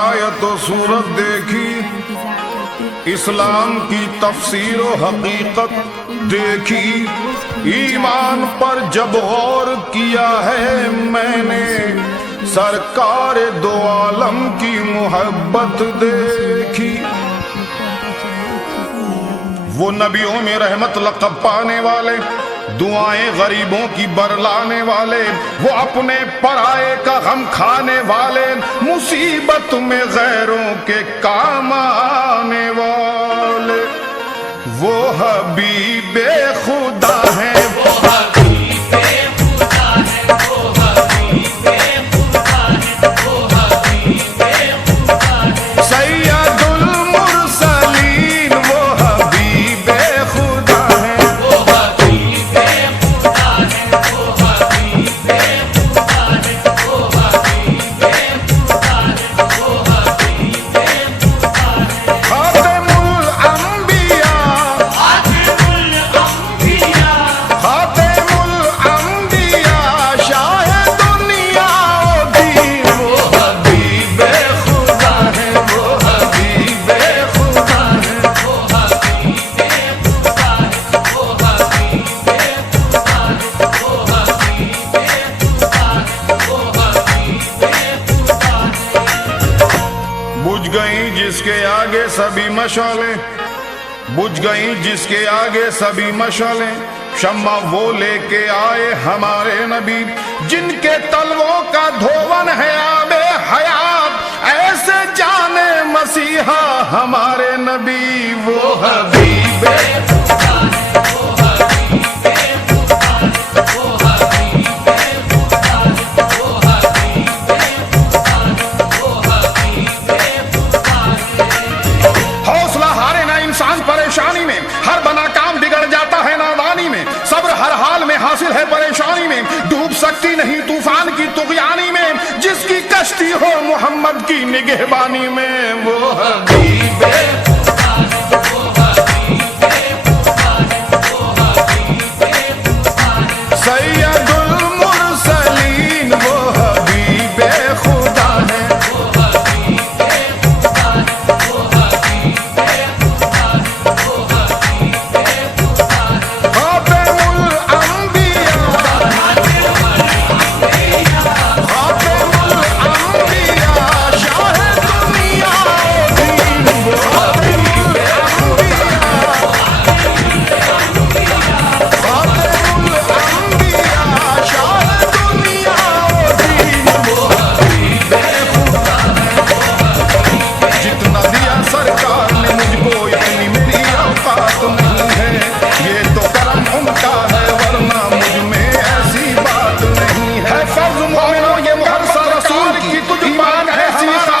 आयत व सूरत देखी, इस्लाम की तफसीर व हकीकत देखी, ईमान पर जब गौर किया है मैंने, सरकार दो आलम की मोहब्बत देखी। वो नबियों में रहमत लक़ब पाने वाले, दुआएं गरीबों की बरलाने वाले, वो अपने पराये का गम खाने वाले, मुसीबत में गैरों के काम आने वाले, वो हबीबे खुदा है, वो हबीबे खुदा है, वो हबीबे खुदा है, वो हबीबे खुदा है, सैयदुल मुरसलीन वो हबीबे खुदा है, वो हबीबे खुदा है, वो हबीबे खुदा है, वो हबीबे खुदा है, वो हबीबे खुदा है। खातिमुल अंबिया, खातिमुल अंबिया, खातिमुल अंबिया, शाहे दुनिया ओ दीन वो हबीबे खुदा है, वो हबीबे खुदा है, वो हबीबे खुदा है, वो हबीबे खुदा है, वो हबीबे खुदा है, वो हबीबे खुदा है। बुझ गई जिसके आगे सभी मशाले, बुझ गई जिसके आगे सभी मशाले, शम्मा वो लेके आए हमारे नबी, जिनके तलवों का धोवन है आबे हयात, ऐसे जाने मसीहा हमारे नबी वो हबीबे खुदा है, वो हबीबे खुदा है, वो हबीबे खुदा है, वो हबीबे खुदा है, वो हबीबे खुदा है। हौसला हारे ना इंसान परेशानी में, हर बना काम बिगड़ जाता है नादानी में, सब्र हर हाल में हासिल है परेशानी में, डूब सकती नहीं तूफान की तुगयानी में, जिसकी कश्ती हो मोहम्मद की निगहबानी में वो हबीबे खुदा है, वो हबीबे खुदा है, वो हबीबे खुदा है, सैयदुल मुरसलीन वो हबीबे खुदा है, वो हबीबे खुदा है, वो हबीबे खुदा है, वो हबीबे खुदा है। खातिमुल अंबिया, खातिमुल अंबिया, शाहे दुनिया ओ दीन वो हबीबे खुदा है, खातिमुल अंबिया, शाहे दुनिया ओ दीन वो हबीबे खुदा है। जितना दिया सरकार ने मुझको इतनी मेरी औकात नहीं है, ये तो करम उनका है वरना मुझ में ऐसी बात नहीं है। फर्ज मोमिनो ये मुहर्सा रसूल की तुझ ईमान है हमारा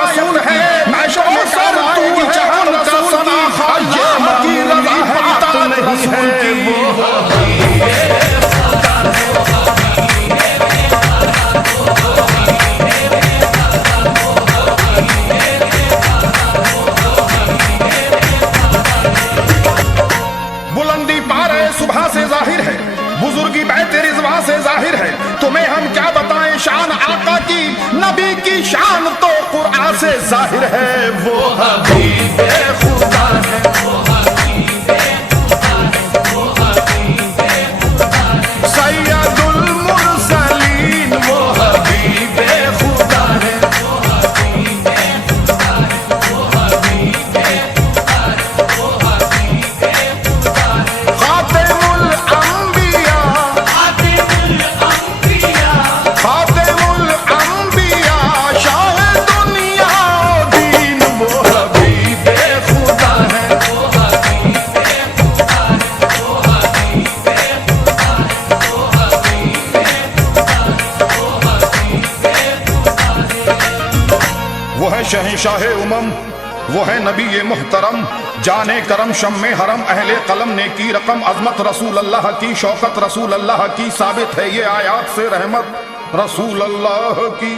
रसूल है, मैं शोर सर तू जहान का सना ये मकी रज़ा है बात नहीं है वो हबीबे खुदा है, वो हबीबे बुलंदी पारे सुबह से जाहिर है, बुजुर्गी बैत रिजवा से जाहिर है, तुम्हें हम क्या बताएं शान आका की, नबी की शान तो कुरान से जाहिर है वो हबीबे खुदा है, वो हबीबे खुदा है, वो हबीबे खुदा है, सैयदुल मुरसलीन वो हबीबे खुदा है, वो हबीबे खुदा है, वो हबीबे खुदा है, वो हबीबे खुदा है। खातिमुल अंबिया, खातिमुल अंबिया, खातिमुल अंबिया, शाहे दुनिया ओ दीन वो हबीबे खुदा है, वो हबीबे खुदा है, वो हबीबे खुदा है, वो हबीबे खुदा है, वो हबीबे खुदा है। वो है शहंशाहे उमम, वो है नबी ये मुहतरम, जाने करम शम्मे हरम अहले कलम ने की रकम, अजमत रसूल अल्लाह की, शौकत रसूल अल्लाह की, साबित है ये आयात से रहमत रसूल अल्लाह की।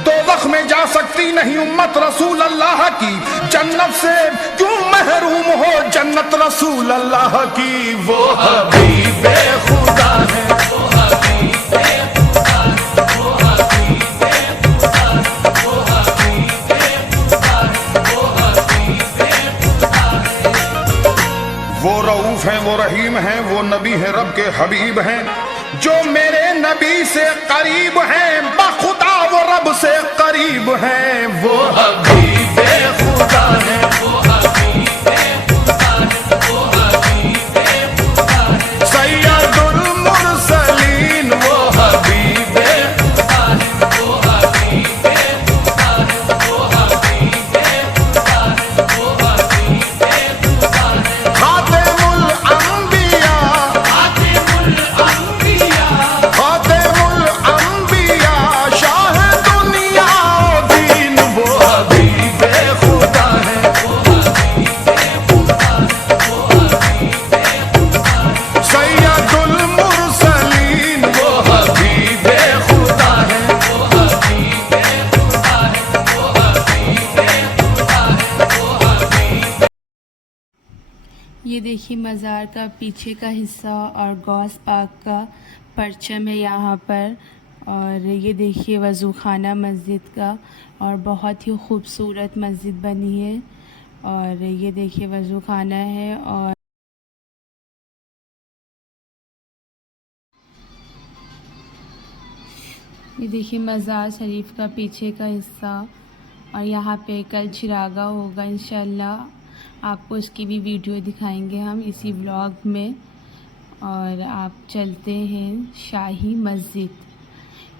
दोज़ख में जा सकती नहीं उम्मत रसूल अल्लाह की, जन्नत से क्यों महरूम हो जन्नत रसूल अल्लाह की, वो हबीबे खुदा है, वो हबीबे खुदा है, वो हबीबे खुदा है, वो हबीबे रहीम हैं, वो नबी हैं रब के हबीब हैं। जो मेरे नबी से करीब हैं, बखुदा वो रब से करीब हैं। वो हबीब खुदा है, वो हबीब खुदा है, वो हबीब खुदा है। सैयदुल मुरसलीन वो हबीब खुदा है, वो हबीब खुदा है, वो हबीब खुदा है, वो हबीब खुदा है। खातिमुल अंबिया, खातिमुल अंबिया, खातिमुल अंबिया, शाह दुनिया दीन वो हबीब खुदा है, वो हबीब खुदा है, वो हबीब खुदा है। सैयदुल मुरसलीन वो हबीब खुदा है, वो हबीब खुदा है, वो हबीब खुदा है, वो हबीब। ये देखिए मज़ार का पीछे का हिस्सा और गौस पाक का परचम है यहाँ पर। और ये देखिए वज़ू खाना मस्जिद का, और बहुत ही खूबसूरत मस्जिद बनी है। और ये देखिए वज़ू खाना है। और ये देखिए मज़ार शरीफ का पीछे का हिस्सा। और यहाँ पे कल चिरागा होगा इंशाल्लाह, आपको इसकी भी वीडियो दिखाएंगे हम इसी व्लॉग में। और आप चलते हैं शाही मस्जिद,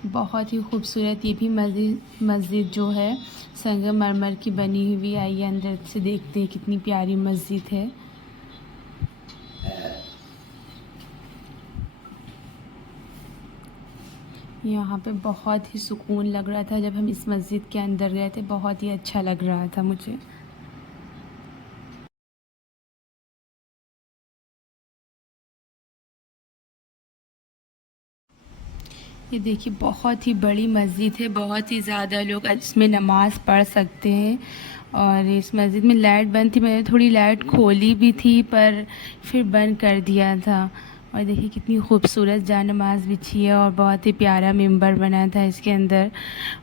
बहुत ही खूबसूरत ये भी मस्जिद जो है संगमरमर की बनी हुई। आइए अंदर से देखते हैं कितनी प्यारी मस्जिद है। यहाँ पे बहुत ही सुकून लग रहा था जब हम इस मस्जिद के अंदर गए थे, बहुत ही अच्छा लग रहा था मुझे। ये देखिए बहुत ही बड़ी मस्जिद है, बहुत ही ज़्यादा लोग इसमें नमाज़ पढ़ सकते हैं। और इस मस्जिद में लाइट बंद थी, मैंने थोड़ी लाइट खोली भी थी पर फिर बंद कर दिया था। और देखिए कितनी खूबसूरत जानमाज़ बिछी है, और बहुत ही प्यारा मिंबर बना था इसके अंदर।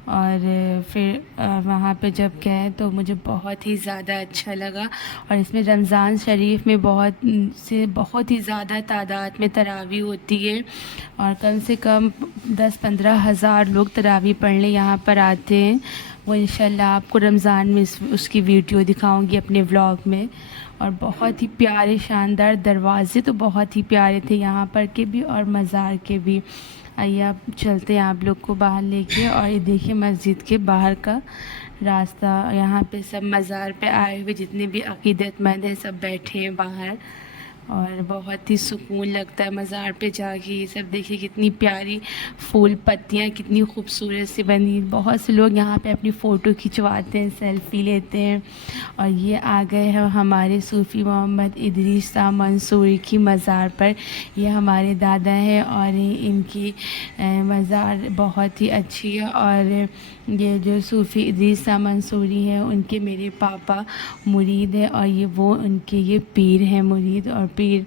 और फिर वहाँ पे जब गए तो मुझे बहुत ही ज़्यादा अच्छा लगा। और इसमें रमज़ान शरीफ में बहुत ही ज़्यादा तादाद में तरावी होती है, और कम से कम 10-15 हज़ार लोग तरावी पढ़ने यहाँ पर आते हैं। वो इंशाल्लाह आपको रमज़ान में उसकी वीडियो दिखाऊंगी अपने व्लॉग में। और बहुत ही प्यारे शानदार दरवाज़े तो बहुत ही प्यारे थे यहाँ पर के भी और मज़ार के भी। आइए आप चलते हैं आप लोग को बाहर लेके। और ये देखिए मस्जिद के बाहर का रास्ता, यहाँ पे सब मज़ार पे आए हुए जितने भी अक़ीदतमंद हैं सब बैठे हैं बाहर। और बहुत ही सुकून लगता है मज़ार पे जाके। ये सब देखिए कितनी प्यारी फूल पत्तियाँ कितनी खूबसूरत सी बनी। बहुत से लोग यहाँ पे अपनी फ़ोटो खिंचवाते हैं, सेल्फ़ी लेते हैं। और ये आ गए हैं हमारे सूफ़ी मोहम्मद इदरीस शाह मंसूरी की मज़ार पर। ये हमारे दादा हैं और इनकी मज़ार बहुत ही अच्छी है। और ये जो सूफ़ी इदरीस शाह मंसूरी हैं उनके मेरे पापा मुरीद हैं, और वो उनके ये पीर हैं, मुरीद और पीर।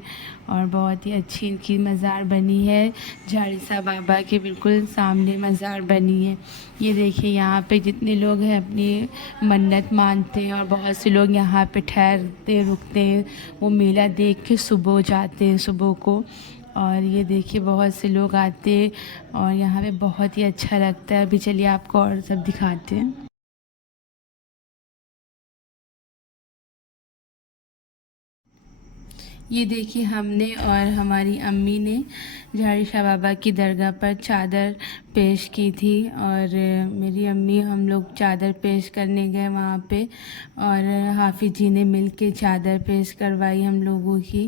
और बहुत ही अच्छी इनकी मज़ार बनी है, झाड़ीसा बाबा के बिल्कुल सामने मज़ार बनी है। ये देखिए यहाँ पे जितने लोग हैं अपनी मन्नत मानते हैं, और बहुत से लोग यहाँ पे ठहरते रुकते हैं, वो मेला देख के सुबह जाते हैं सुबह को। और ये देखिए बहुत से लोग आते हैं और यहाँ पे बहुत ही अच्छा लगता है। अभी चलिए आपको और सब दिखाते हैं। ये देखिए हमने और हमारी अम्मी ने झाड़ीसा बाबा की दरगाह पर चादर पेश की थी। और मेरी अम्मी हम लोग चादर पेश करने गए वहाँ पे, और हाफिज़ जी ने मिल के चादर पेश करवाई हम लोगों की।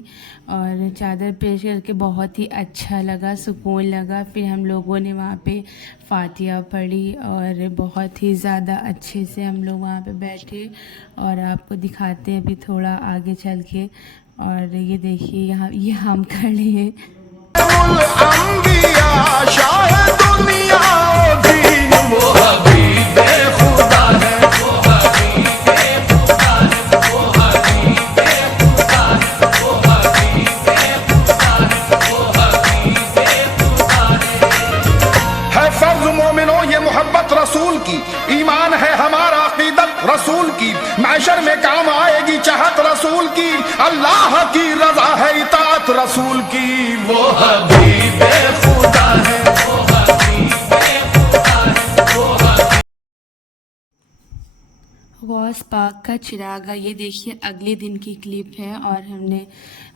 और चादर पेश करके बहुत ही अच्छा लगा, सुकून लगा। फिर हम लोगों ने वहाँ पे फातिहा पढ़ी और बहुत ही ज़्यादा अच्छे से हम लोग वहाँ पे बैठे। और आपको दिखाते हैं अभी थोड़ा आगे चल के। और ये देखिए यहाँ ये हम खड़े हैं। रसूल की ईमान है हमारा अकीदत रसूल की, मैशर में काम आएगी चाहत रसूल की, अल्लाह की रजा है इताअत रसूल की। वो हबीबे खुदा है, वो हबीबे खुदा है, वो गौस पाक का चिरागा। ये देखिए अगले दिन की क्लिप है और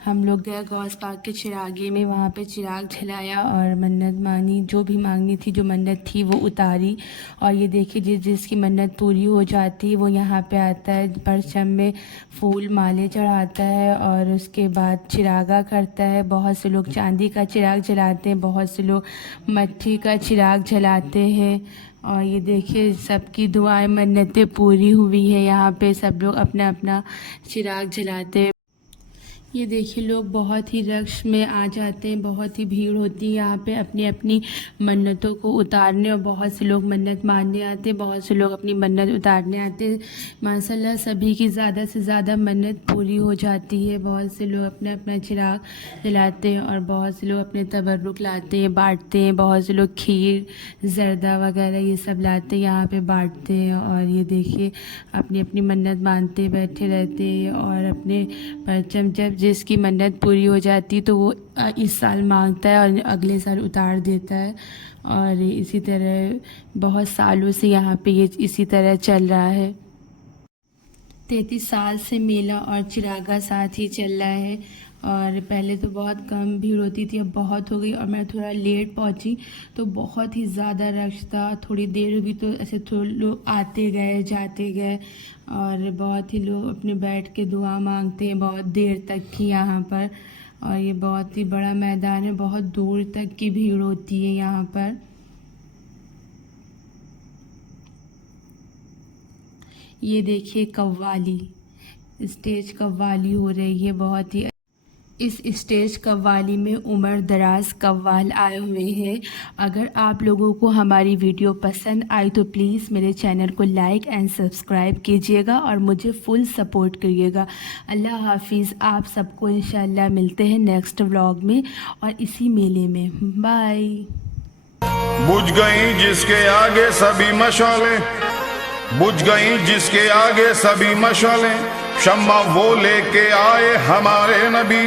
हम लोग गए गौस पाक के चिरागे में, वहाँ पे चिराग जलाया और मन्नत मानी, जो भी मांगनी थी, जो मन्नत थी वो उतारी। और ये देखिए जिसकी मन्नत पूरी हो जाती है वो यहाँ पे आता है, परचम में फूल माले चढ़ाता है और उसके बाद चिरागा करता है। बहुत से लोग चांदी का चिराग जलाते हैं, बहुत से लोग मट्टी का चिराग जलाते हैं। और ये देखिए सबकी दुआएं मन्नतें पूरी हुई है। यहाँ पे सब लोग अपना अपना चिराग जलाते हैं। ये देखिए लोग बहुत ही रश में आ जाते हैं, बहुत ही भीड़ होती है यहाँ पे अपनी अपनी मन्नतों को उतारने, और बहुत से लोग मन्नत मानने आते हैं, बहुत से लोग अपनी मन्नत उतारने आते हैं। माशाल्लाह सभी की ज़्यादा से ज़्यादा मन्नत पूरी हो जाती है। बहुत से लोग अपना अपना चिराग जलाते हैं और बहुत से लोग अपने तबर्रुक लाते हैं, बांटते हैं। बहुत से लोग खीर जर्दा वगैरह ये सब लाते हैं, यहाँ पे बांटते हैं। और ये देखिए अपनी अपनी मन्नत मानते बैठे रहते हैं और अपने परचम जब जिसकी मन्नत पूरी हो जाती तो वो इस साल मांगता है और अगले साल उतार देता है। और इसी तरह बहुत सालों से यहाँ पे ये इसी तरह चल रहा है। 33 साल से मेला और चिरागा साथ ही चल रहा है। और पहले तो बहुत कम भीड़ होती थी, अब बहुत हो गई। और मैं थोड़ा लेट पहुंची तो बहुत ही ज़्यादा रश था। थोड़ी देर हुई तो ऐसे थोड़े लोग आते गए जाते गए और बहुत ही लोग अपने बैठ के दुआ मांगते हैं बहुत देर तक की यहाँ पर। और ये बहुत ही बड़ा मैदान है, बहुत दूर तक की भीड़ होती है यहाँ पर। ये देखिए कव्वाली, स्टेज कव्वाली हो रही है बहुत ही। इस स्टेज कव्वाली में उम्र दराज कव्वाल आए हुए हैं। अगर आप लोगों को हमारी वीडियो पसंद आई तो प्लीज़ मेरे चैनल को लाइक एंड सब्सक्राइब कीजिएगा और मुझे फुल सपोर्ट करिएगा। अल्लाह हाफिज़। आप सबको इंशाल्लाह मिलते हैं नेक्स्ट व्लॉग में और इसी मेले में। बाय। बुझ गई जिसके आगे सभी मशालें, बुझ गई जिसके आगे सभी मशालें, शम्मा वो लेके आए हमारे नबी,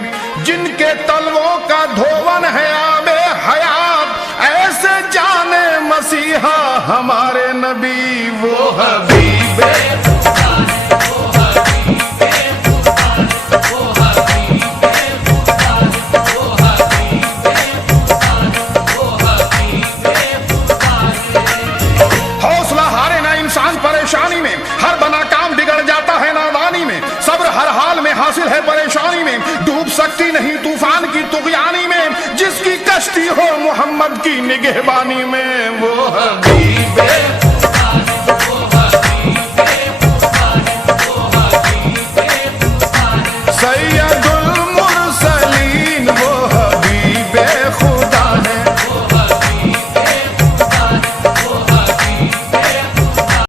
जिनके तलवों का धोवन है आबे हयात, ऐसे जाने मसीहा हमारे नबी। वो हबीबे खुदा है, वो हबीबे खुदा है, वो हबीबे खुदा है, वो हबीबे खुदा है, वो हबीबे खुदा है। हौसला हारे ना इंसान परेशानी में, हर बना काम बिगड़ जाता है नादानी में, सब्र हर हाल में हासिल है परेशानी में, डूब सकती नहीं तूफान की तुगयानी में, जिसकी कश्ती हो मोहम्मद की निगहबानी में। वो हबीबे